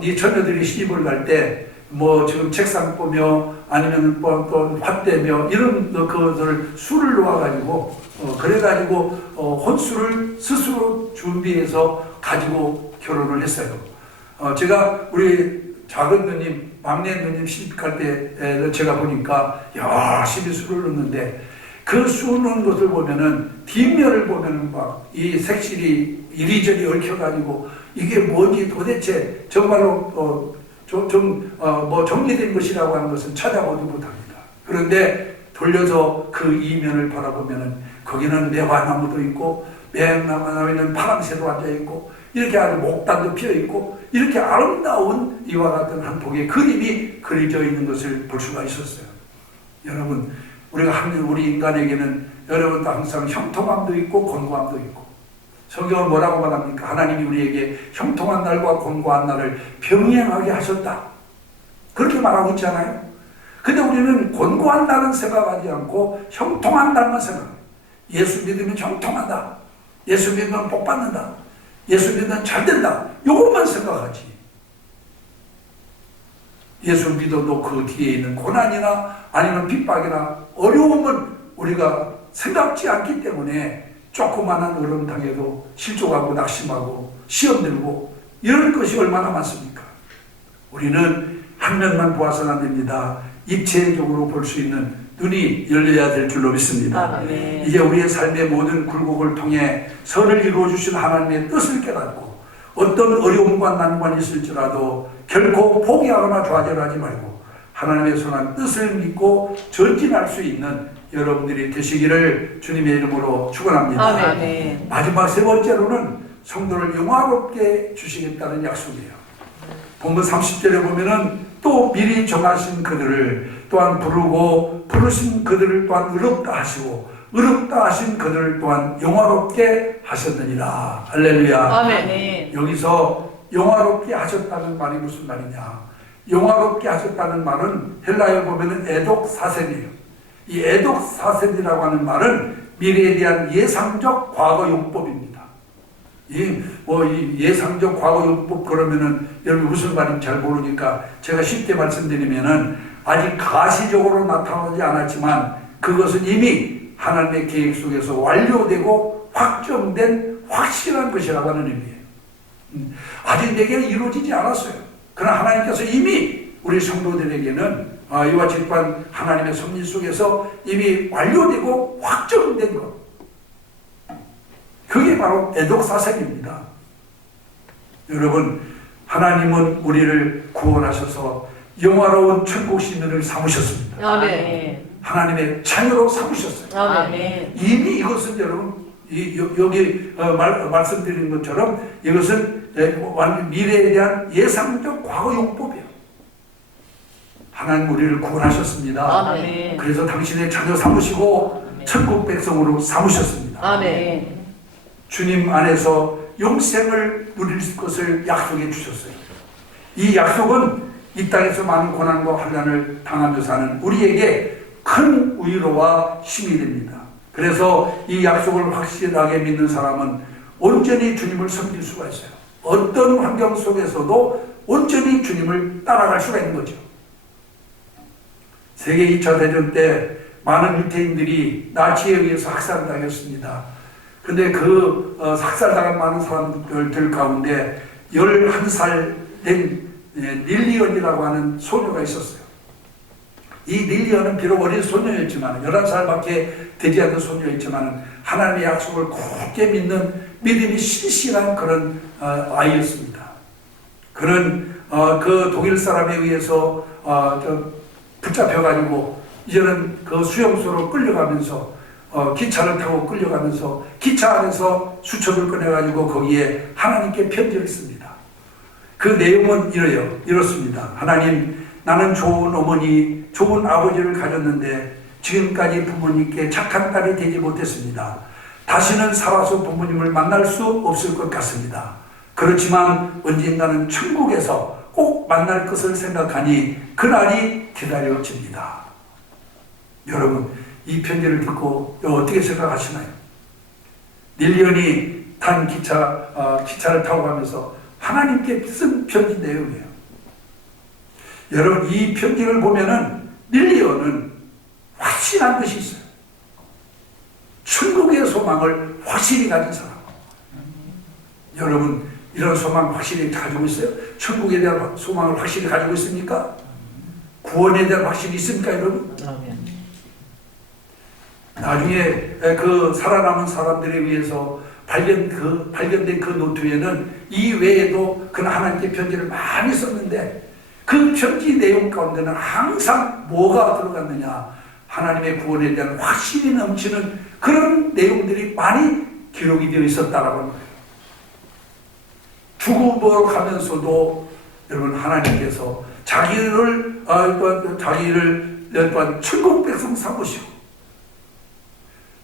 이 처녀들이 시집을 갈 때 뭐 지금 책상 보며 아니면 또 팥대며 이런 것을 술을 놓아가지고 그래가지고 혼수를 스스로 준비해서 가지고 결혼을 했어요. 제가 우리 작은 누님, 막내 누님 시집갈 때 제가 보니까 열심히 술을 넣는데, 그 술 넣는 것을 보면은 뒷면을 보면은 막 이 색실이 이리저리 얽혀가지고 이게 뭔지 도대체 정말로 정리된 것이라고 하는 것은 찾아보지 못합니다. 그런데 돌려서 그 이면을 바라보면은 거기는 매화나무도 있고 매화나무에는 파랑새도 앉아있고 이렇게 아주 목단도 피어있고 이렇게 아름다운 이와 같은 한 폭의 그림이 그려져 있는 것을 볼 수가 있었어요. 여러분, 우리 인간에게는 여러분도 항상 형통함도 있고 곤고함도 있고, 성경은 뭐라고 말합니까? 하나님이 우리에게 형통한 날과 곤고한 날을 병행하게 하셨다, 그렇게 말하고 있잖아요. 근데 우리는 곤고한 날은 생각하지 않고 형통한 날만 생각해요. 예수 믿으면 형통하다, 예수 믿으면 복 받는다, 예수 믿으면 잘 된다, 이것만 생각하지. 예수 믿어도 그 뒤에 있는 고난이나 아니면 핍박이나 어려움은 우리가 생각지 않기 때문에 조그마한 어려움 당해도 실족하고 낙심하고 시험 들고 이런 것이 얼마나 많습니까? 우리는 한 면만 보아서는 안 됩니다. 입체적으로 볼 수 있는 눈이 열려야 될 줄로 믿습니다. 아멘. 이제 우리의 삶의 모든 굴곡을 통해 선을 이루어 주신 하나님의 뜻을 깨닫고, 어떤 어려움과 난관이 있을지라도 결코 포기하거나 좌절하지 말고 하나님의 선한 뜻을 믿고 전진할 수 있는 여러분들이 되시기를 주님의 이름으로 축원합니다. 아멘. 마지막 세 번째로는 성도를 영화롭게 주시겠다는 약속이에요. 본문 30절에 보면은 또 미리 정하신 그들을 또한 부르고 부르신 그들을 또한 의롭다 하시고 의롭다 하신 그들을 또한 영화롭게 하셨느니라. 할렐루야. 아멘. 여기서 영화롭게 하셨다는 말이 무슨 말이냐? 영화롭게 하셨다는 말은 헬라어에 보면은 에독사센이에요. 이 에독사센이라고 하는 말은 미래에 대한 예상적 과거 용법입니다. 이 예상적 과거 용법 그러면은 여러분 무슨 말인지 잘 모르니까 제가 쉽게 말씀드리면은 아직 가시적으로 나타나지 않았지만 그것은 이미 하나님의 계획 속에서 완료되고 확정된 확실한 것이라고 하는 의미예요. 아직 내게 이루어지지 않았어요. 그러나 하나님께서 이미 우리 성도들에게는 이와 질반 하나님의 섭리 속에서 이미 완료되고 확정된 것, 그게 바로 에독사생입니다. 여러분, 하나님은 우리를 구원하셔서 영화로운 천국 시민을 삼으셨습니다. 아멘. 하나님의 자녀로 삼으셨어요. 아멘. 이미 이것은 여러분 여기 말씀드린 것처럼 이것은 미래에 대한 예상적 과거 용법이에요. 하나님 우리를 구원하셨습니다. 아멘. 그래서 당신의 자녀 삼으시고 아멘. 천국 백성으로 삼으셨습니다. 아멘. 주님 안에서 영생을 누릴 것을 약속해 주셨어요. 이 약속은 이 땅에서 많은 고난과 환난을 당하며 사는 우리에게 큰 위로와 힘이 됩니다. 그래서 이 약속을 확실하게 믿는 사람은 온전히 주님을 섬길 수가 있어요. 어떤 환경 속에서도 온전히 주님을 따라갈 수가 있는 거죠. 세계 2차 대전 때 많은 유태인들이 나치에 의해서 학살당했습니다. 근데 그 학살당한 많은 사람들 가운데 11살 된 릴리언이라고 하는 소녀가 있었어요. 이 릴리언은 비록 어린 소녀였지만 11살밖에 되지 않는 소녀였지만 하나님의 약속을 굳게 믿는 믿음이 신실한 그런 아이였습니다. 그는 그 독일 사람에 의해서 붙잡혀가지고 이제는 그 수용소로 끌려가면서 기차를 타고 끌려가면서 기차 안에서 수첩을 꺼내가지고 거기에 하나님께 편지를 씁니다. 그 내용은 이렇습니다. 하나님, 나는 좋은 어머니, 좋은 아버지를 가졌는데 지금까지 부모님께 착한 딸이 되지 못했습니다. 다시는 살아서 부모님을 만날 수 없을 것 같습니다. 그렇지만 언젠가는 천국에서 꼭 만날 것을 생각하니 그날이 기다려집니다. 여러분, 이 편지를 듣고 어떻게 생각하시나요? 릴리언이 탄 기차를 타고 가면서 하나님께 쓴 편지 내용이에요. 여러분, 이 편지를 보면은 릴리언은 확신한 것이 있어요. 천국의 소망을 확실히 가진 사람. 여러분, 이런 소망 확실히 가지고 있어요? 천국에 대한 소망을 확실히 가지고 있습니까? 구원에 대한 확신이 있습니까, 여러분? 나중에 그 살아남은 사람들에 의해서 발견된 그 노트에는 이 외에도 그는 하나님께 편지를 많이 썼는데 그 편지 내용 가운데는 항상 뭐가 들어갔느냐? 하나님의 구원에 대한 확신이 넘치는 그런 내용들이 많이 기록이 되어 있었다라고 합니다. 죽음으로 가면서도 여러분 하나님께서 자기를 천국 백성 삼으시고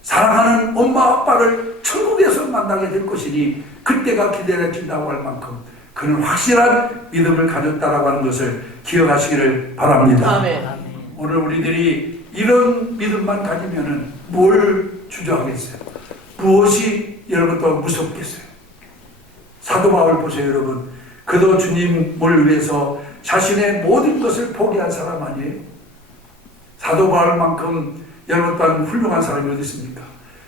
사랑하는 엄마 아빠를 천국에서 만나게 될 것이니 그때가 기다려진다고 할 만큼 그는 확실한 믿음을 가졌다라고 하는 것을 기억하시기를 바랍니다. 아멘. 오늘 우리들이 이런 믿음만 가지면은 뭘 주저하겠어요? 무엇이 여러분 더 무섭겠어요? 사도 바울 보세요, 여러분. 그도 주님을 위해서 자신의 모든 것을 포기한 사람 아니에요? 사도 바울만큼 여러분 또한 훌륭한 사람이 어디 있습니까?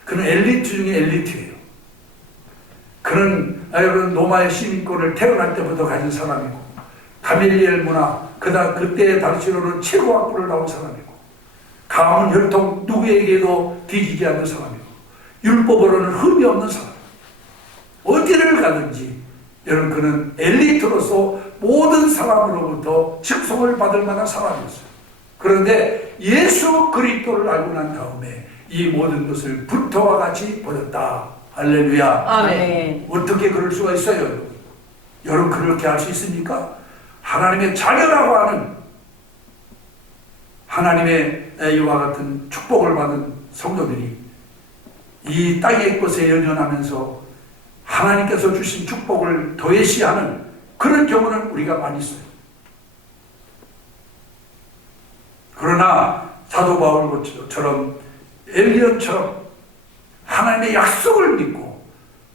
그는 엘리트 중에 엘리트예요. 그는 여러분 로마의 시민권을 태어날 때부터 가진 사람이고 가멜리엘 문화 그때 당시로는 최고 학부를 나온 사람이고 가문 혈통 누구에게도 뒤지지 않는 사람이고 율법으로는 흠이 없는 사람. 어디를 가든지 여러분 그는 엘리트로서 모든 사람으로부터 칭송을 받을 만한 사람이었어요. 그런데 예수 그리스도를 알고 난 다음에 이 모든 것을 불토와 같이 버렸다. 할렐루야. 아멘. 어떻게 그럴 수가 있어요? 여러분 그렇게 할 수 있습니까? 하나님의 자녀라고 하는 하나님의 이와 같은 축복을 받은 성도들이 이 땅의 것에 연연하면서 하나님께서 주신 축복을 도외시하는 그런 경우는 우리가 많이 있어요. 그러나 사도 바울처럼 엘리언처럼 하나님의 약속을 믿고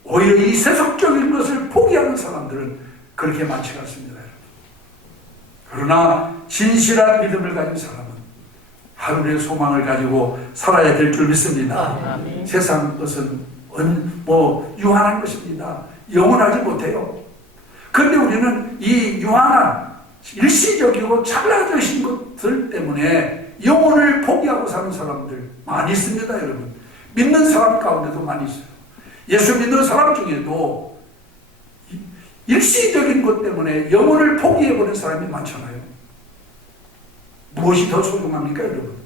오히려 이 세속적인 것을 포기하는 사람들은 그렇게 많지가 않습니다. 그러나 진실한 믿음을 가진 사람은 하늘의 소망을 가지고 살아야 될 줄 믿습니다. 아멘. 세상 것은 유한한 것입니다. 영원하지 못해요. 그런데 우리는 이 유한한 일시적이고 찰나적인 것들 때문에 영혼을 포기하고 사는 사람들 많이 있습니다, 여러분. 믿는 사람 가운데도 많이 있어요. 예수 믿는 사람 중에도 일시적인 것 때문에 영혼을 포기해버린 사람이 많잖아요. 무엇이 더 소중합니까, 여러분?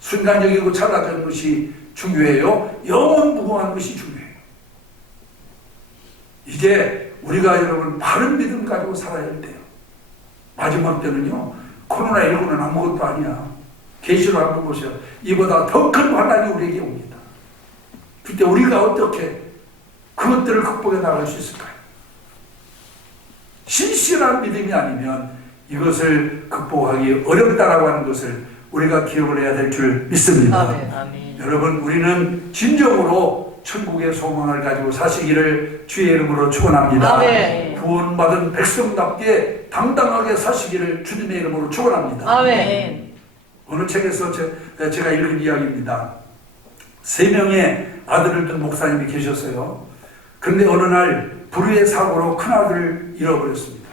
순간적이고 찰나적인 것이 중요해요? 영혼 무궁한 것이 중요해요. 이제 우리가 여러분 바른 믿음 가지고 살아야 돼요. 마지막 때는요, 코로나19는 아무것도 아니야. 계시로 한번 보세요. 이보다 더 큰 환난이 우리에게 옵니다. 그때 우리가 어떻게 그것들을 극복해 나갈 수 있을까요? 신실한 믿음이 아니면 이것을 극복하기 어렵다라고 하는 것을 우리가 기억을 해야 될 줄 믿습니다. 아멘. 여러분, 우리는 진정으로 천국의 소망을 가지고 사시기를 주의 이름으로 축원합니다. 아멘. 구원받은 백성답게 당당하게 사시기를 주님의 이름으로 축원합니다. 아멘. 어느 책에서 제가 읽은 이야기입니다. 3명의 아들을 둔 목사님이 계셨어요. 그런데 어느 날 불의의 사고로 큰아들을 잃어버렸습니다.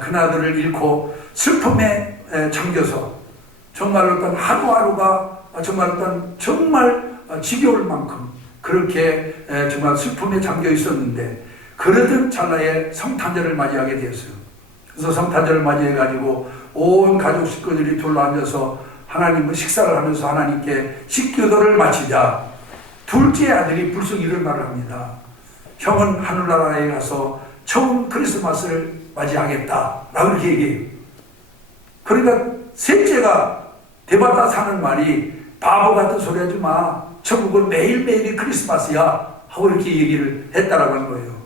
큰아들을 잃고 슬픔에 잠겨서 정말 어떤 하루하루가 정말 어떤 정말 지겨울 만큼 그렇게 정말 슬픔에 잠겨 있었는데 그러던 찰나에 성탄절을 맞이하게 되었어요. 그래서 성탄절을 맞이해가지고 온 가족 식구들이 둘러앉아서 하나님과 식사를 하면서 하나님께 식기도를 마치자 둘째 아들이 불쑥 이런 말을 합니다. 형은 하늘나라에 가서 처음 크리스마스를 맞이하겠다 라고 이렇게 얘기해요. 그러니까 셋째가 대받아 사는 말이 바보 같은 소리 하지 마. 천국은 매일매일이 크리스마스야 하고 이렇게 얘기를 했다라고 하는 거예요.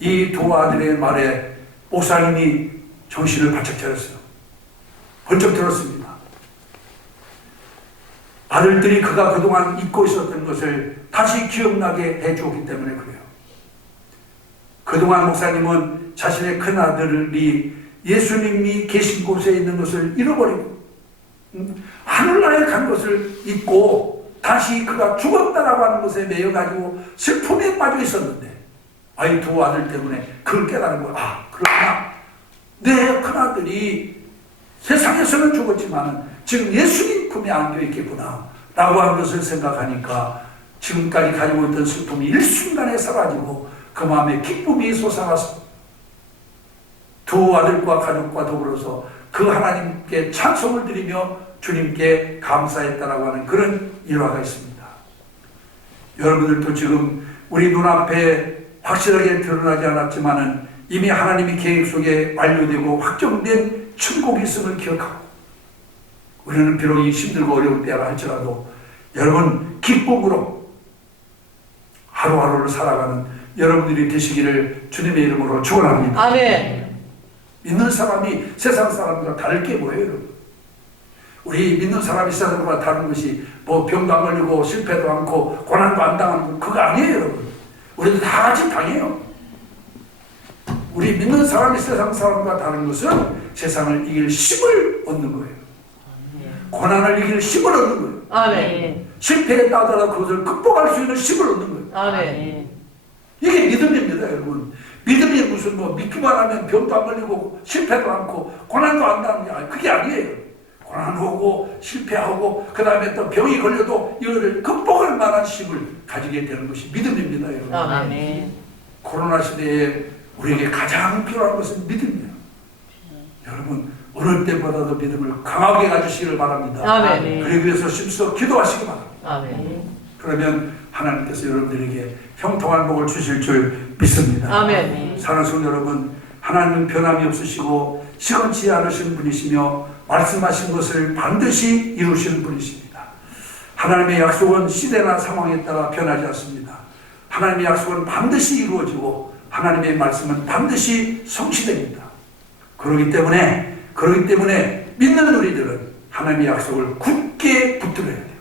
이 두 아들의 말에 목사님이 정신을 바짝 차렸어요. 번쩍 들었습니다. 아들들이 그가 그동안 잊고 있었던 것을 다시 기억나게 해주었기 때문에 그래요. 그동안 목사님은 자신의 큰아들이 예수님이 계신 곳에 있는 것을 잃어버리고 하늘나라에 간 것을 잊고 다시 그가 죽었다라고 하는 것에 매여가지고 슬픔에 빠져 있었는데 이 두 아들 때문에 그걸 깨달은 거야. 그러나 내 큰아들이 세상에서는 죽었지만 지금 예수님 품에 안겨 있겠구나 라고 하는 것을 생각하니까 지금까지 가지고 있던 슬픔이 일순간에 사라지고 그 마음에 기쁨이 솟아나서 두 아들과 가족과 더불어서 그 하나님께 찬송을 드리며 주님께 감사했다라고 하는 그런 일화가 있습니다. 여러분들도 지금 우리 눈앞에 확실하게 드러나지 않았지만은 이미 하나님의 계획 속에 완료되고 확정된 천국이 있음을 기억하고 우리는 비록 이 힘들고 어려운 때라 할지라도 여러분 기쁨으로 하루하루를 살아가는 여러분들이 되시기를 주님의 이름으로 축원합니다. 아멘. 믿는 사람이 세상 사람들과 다를 게 뭐예요, 여러분? 우리 믿는 사람이 세상 사람과 다른 것이 뭐 병도 안 걸리고 실패도 않고 고난도 안 당하고 그거 아니에요, 여러분. 우리도 다 같이 당해요. 우리 믿는 사람이 세상 사람과 다른 것은 세상을 이길 힘을 얻는 거예요. 고난을 이길 힘을 얻는 거예요. 아멘. 실패했다 하더라도 그것을 극복할 수 있는 힘을 얻는 거예요. 아멘. 이게 믿음입니다, 여러분. 믿음이 무슨 뭐 믿기만 하면 병도 안 걸리고 실패도 않고 고난도 안 당하는 게 그게 아니에요. 고난 오고 실패하고 그 다음에 또 병이 걸려도 이거를 극복할 만한 힘을 가지게 되는 것이 믿음입니다, 여러분. 아멘. 코로나 시대에 우리에게 가장 필요한 것은 믿음이에요. 여러분 어느 때보다도 믿음을 강하게 가지시기를 바랍니다. 아멘. 그러기 위해서 힘써 기도하시기 바랍니다. 아멘. 그러면 하나님께서 여러분들에게 형통한 복을 주실 줄 믿습니다. 아멘. 사랑하는 성도 여러분, 하나님은 변함이 없으시고 시건치 않으신 분이시며 말씀하신 것을 반드시 이루시는 분이십니다. 하나님의 약속은 시대나 상황에 따라 변하지 않습니다. 하나님의 약속은 반드시 이루어지고 하나님의 말씀은 반드시 성취됩니다. 그렇기 때문에 믿는 우리들은 하나님의 약속을 굳게 붙들어야 돼요.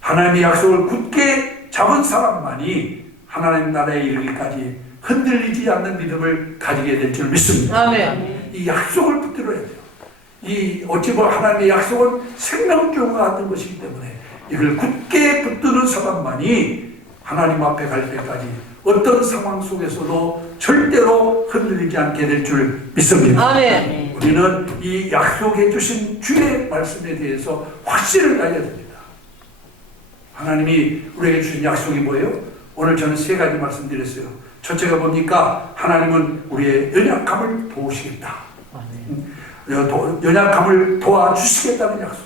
하나님의 약속을 굳게 잡은 사람만이 하나님 나라에 이르기까지 흔들리지 않는 믿음을 가지게 될 줄 믿습니다. 아멘. 이 약속을 붙들어야 돼요. 이 어찌 보면 하나님의 약속은 생명줄과 같은 것이기 때문에 이걸 굳게 붙드는 사람만이 하나님 앞에 갈 때까지 어떤 상황 속에서도 절대로 흔들리지 않게 될 줄 믿습니다. 아멘. 우리는 이 약속해 주신 주의 말씀에 대해서 확신을 가져야 됩니다. 하나님이 우리에게 주신 약속이 뭐예요? 오늘 저는 세 가지 말씀드렸어요. 첫째가 뭡니까? 하나님은 우리의 연약함을 도우시겠다. 연약함을 도와주시겠다는 약속.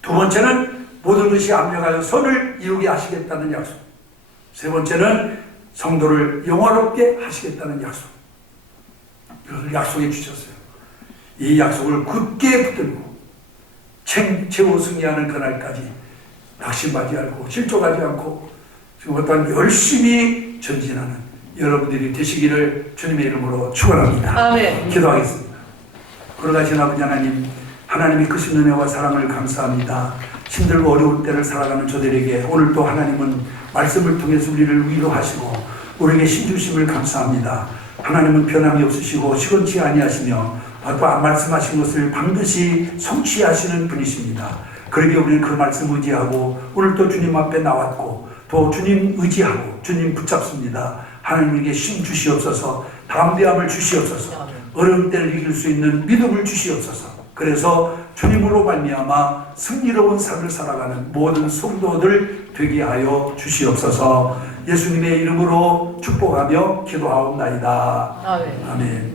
두 번째는 모든 것이 압력하여 선을 이루게 하시겠다는 약속. 세 번째는 성도를 영화롭게 하시겠다는 약속. 이것을 약속해 주셨어요. 이 약속을 굳게 붙들고 최후 승리하는 그날까지 낙심하지 않고 실족하지 않고 지금 어떤 열심히 전진하는 여러분들이 되시기를 주님의 이름으로 축원합니다. 아멘. 기도하겠습니다. 걸어가신 아버지 하나님, 하나님의 크신 은혜와 사랑을 감사합니다. 힘들고 어려운 때를 살아가는 저들에게 오늘도 하나님은 말씀을 통해서 우리를 위로하시고 우리에게 힘주심을 감사합니다. 하나님은 변함이 없으시고 시건치 아니하시며 또 말씀하신 것을 반드시 성취하시는 분이십니다. 그러기에 우리는 그 말씀 의지하고 오늘도 주님 앞에 나왔고 또 주님 의지하고 주님 붙잡습니다. 하나님에게 힘 주시옵소서, 담대함을 주시옵소서, 어려운 때를 이길 수 있는 믿음을 주시옵소서, 그래서 주님으로 말미암아 승리로운 삶을 살아가는 모든 성도들 되게 하여 주시옵소서. 예수님의 이름으로 축복하며 기도하옵나이다. 아멘.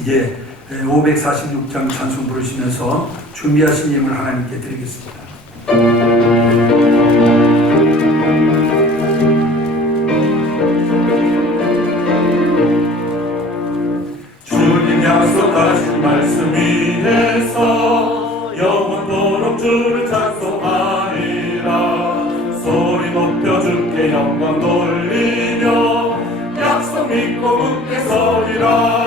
이제 546장 찬송 부르시면서 준비하신 예물 하나님께 드리겠습니다. 주님 약속하신 말씀 위에서 영원토록 주를 찬송하리라. 소리 높여 주께 영광 돌리며 약속 믿고 굳게 서리라.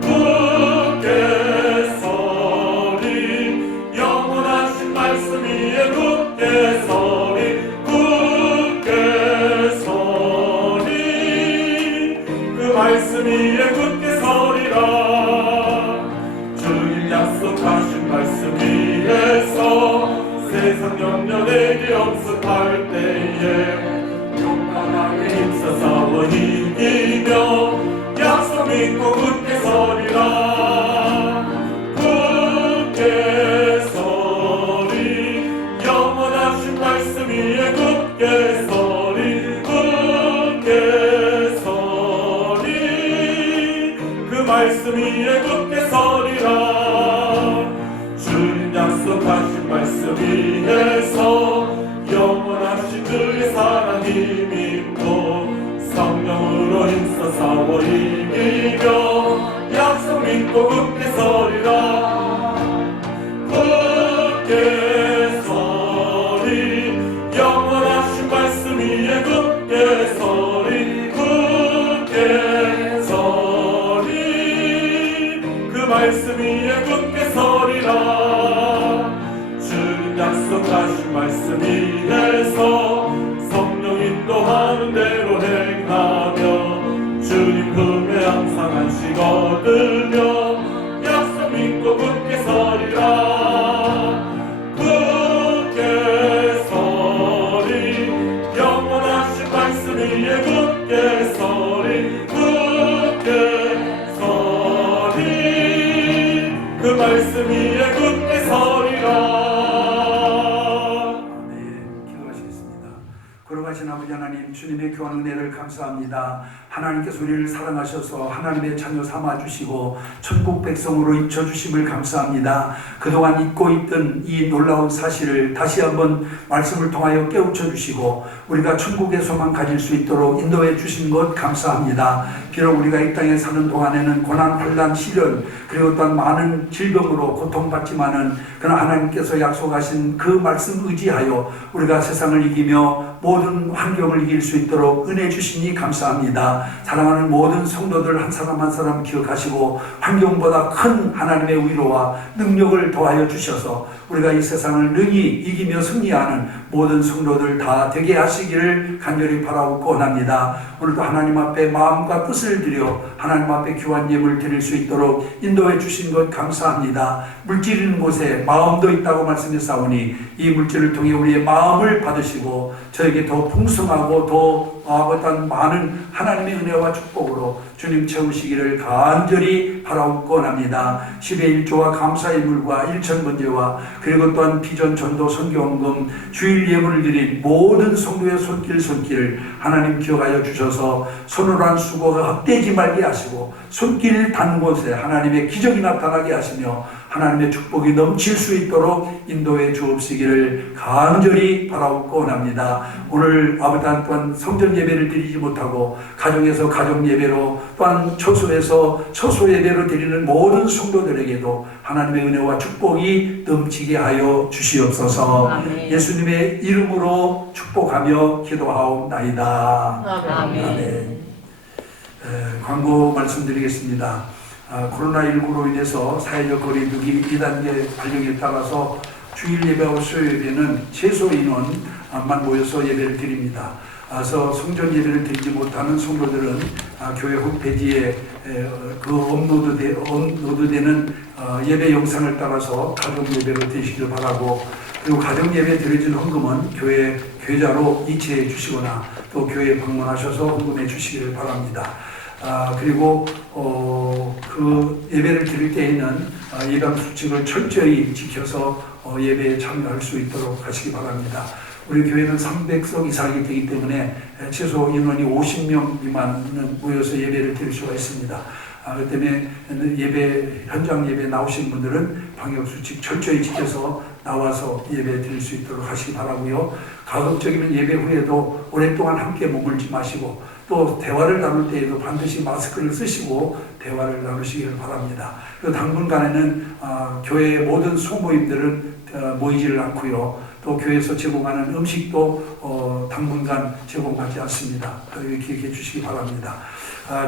굳게 서리 영원하신 말씀 위에 굳게 서리. 굳게 서리 그 말씀 위에 굳게 서리라. 주님 약속하신 말씀 위에서 세상 염려 내게 없을할 때에 용감하게 힘써 싸워 이기며 약속 믿고 굳게 서리라. 굳게 서리 영원하신 말씀 위에 굳게 서리. 굳게 서리 그 말씀 위에 굳게 서리라. 주님 약속하신 말씀 위에서 영원하신 그의 사랑 힘입고 성령으로 힘써 싸워 이기며 약속 믿고 굳게 서리라. 굳게 서리 영원하신 말씀 위에 굳게 서리. 굳게 서리 그 말씀 위에 굳게 서리라. 주님 약속하신 말씀 위에서 성령 인도하는 대로 행하며 주님 품에 항상 안식 얻으며 약속 믿고 굳게 서리라. 굳게 서리 영원하신 말씀 위에 굳게 서리. 굳게 서리 그 말씀 위에 굳게 서리라. 거룩하신 아버지 하나님, 주님의 교한 은혜를 감사합니다. 하나님께서 우리를 사랑하셔서 하나님의 자녀 삼아주시고 천국 백성으로 입혀주심을 감사합니다. 그동안 잊고 있던 이 놀라운 사실을 다시 한번 말씀을 통하여 깨우쳐 주시고 우리가 천국의 소망 가질 수 있도록 인도해 주신 것 감사합니다. 비록 우리가 이 땅에 사는 동안에는 고난, 환난, 시련 그리고 또한 많은 질병으로 고통받지만은 그러나 하나님께서 약속하신 그 말씀 의지하여 우리가 세상을 이기며 모든 환경을 이길 수 있도록 은혜 주시니 감사합니다. 사랑하는 모든 성도들 한 사람 한 사람 기억하시고 환경보다 큰 하나님의 위로와 능력을 더하여 주셔서 우리가 이 세상을 능히 이기며 승리하는 모든 성도들 다 되게 하시기를 간절히 바라고 원합니다. 오늘도 하나님 앞에 마음과 뜻을 드려 하나님 앞에 귀한 예물 드릴 수 있도록 인도해 주신 것 감사합니다. 물질 있는 곳에 마음도 있다고 말씀했사오니 이 물질을 통해 우리의 마음을 받으시고 저에게 더 풍성하고 더 어떤 많은 하나님의 은혜와 축복으로 주님 채우시기를 간절히 바라고 원합니다. 10의 1조와 감사의 물과 1,000번제와 그리고 또한 비전 전도 선교원금 주일 예물을 드린 모든 성도의 손길 하나님 기억하여 주셔서 손으로 한 수고가 헛되지 말게 하시고 손길 닿는 곳에 하나님의 기적이 나타나게 하시며 하나님의 축복이 넘칠 수 있도록 인도해 주옵시기를 간절히 바라고 원합니다. 오늘 아버지 또한 성전 예배를 드리지 못하고 가정에서 가정 예배로 또한 처소에서 처소 예배로 드리는 모든 성도들에게도 하나님의 은혜와 축복이 넘치게 하여 주시옵소서. 아멘. 예수님의 이름으로 축복하며 기도하옵나이다. 아멘. 광고 말씀드리겠습니다. 코로나19로 인해서 사회적 거리두기 2단계 발령에 따라서 주일 예배와 수요 예배는 최소 인원만 모여서 예배를 드립니다. 그래서 성전 예배를 드리지 못하는 성도들은 교회 홈페이지에 그 업로드되는 예배 영상을 따라서 가정 예배로 드리시길 바라고, 그리고 가정 예배 드려진 헌금은 교회 계좌로 이체해 주시거나 또 교회에 방문하셔서 헌금해 주시기를 바랍니다. 그리고 그 예배를 드릴 때에는 예방 수칙을 철저히 지켜서 예배에 참여할 수 있도록 하시기 바랍니다. 우리 교회는 300석 이상이 되기 때문에 최소 인원이 50명 미만은 모여서 예배를 드릴 수가 있습니다. 그 때문에 현장 예배 나오신 분들은 방역수칙 철저히 지켜서 나와서 예배 드릴 수 있도록 하시기 바라고요. 가급적이면 예배 후에도 오랫동안 함께 머물지 마시고 또 대화를 나눌 때에도 반드시 마스크를 쓰시고 대화를 나누시기를 바랍니다. 당분간에는 교회의 모든 소모임들은 모이지를 않고요. 또 교회에서 제공하는 음식도 당분간 제공하지 않습니다. 기억해 주시기 바랍니다.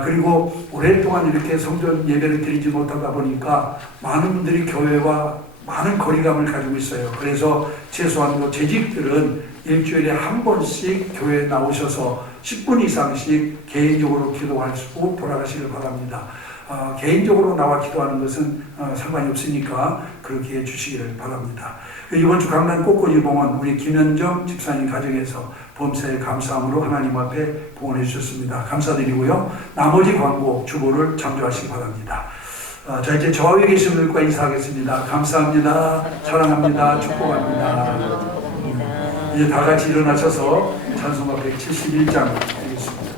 그리고 오랫동안 이렇게 성전 예배를 드리지 못하다 보니까 많은 분들이 교회와 많은 거리감을 가지고 있어요. 그래서 최소한 재직들은 일주일에 한 번씩 교회에 나오셔서 10분 이상씩 개인적으로 기도할 수 있고 돌아가시길 바랍니다. 개인적으로 나와 기도하는 것은 상관이 없으니까 그렇게 해주시기를 바랍니다. 이번 주 강남 꽃꽂이 봉헌 우리 김현정 집사님 가정에서 범사에 감사함으로 하나님 앞에 봉헌해 주셨습니다. 감사드리고요. 나머지 광고 주보를 참조하시기 바랍니다. 자, 이제 저와 위에 계신 분들과 인사하겠습니다. 감사합니다. 사랑합니다. 축복합니다. 이제 다 같이 일어나셔서 찬송가 171장 드리겠습니다.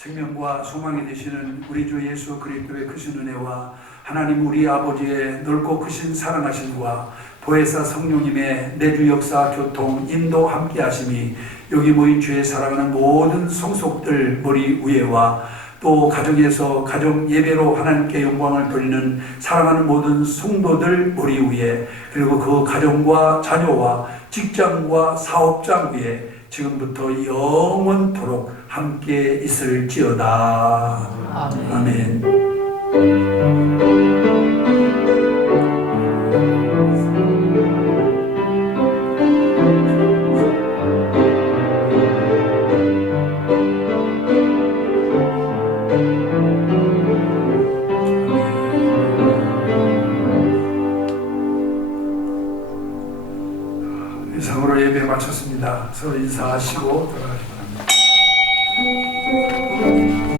생명과 소망이 되시는 우리 주 예수 그리스도의 크신 은혜와 하나님 우리 아버지의 넓고 크신 사랑하심과 보혜사 성령님의 내주 역사 교통 인도 함께 하심이 여기 모인 주의 사랑하는 모든 성속들 머리 위에와 또 가정에서 가정 예배로 하나님께 영광을 돌리는 사랑하는 모든 성도들 머리 위에 그리고 그 가정과 자녀와 직장과 사업장 위에 지금부터 영원토록 함께 있을지어다. 아멘. 이상으로 예배 마쳤습니다. 서로 인사하시고 돌아가십니다.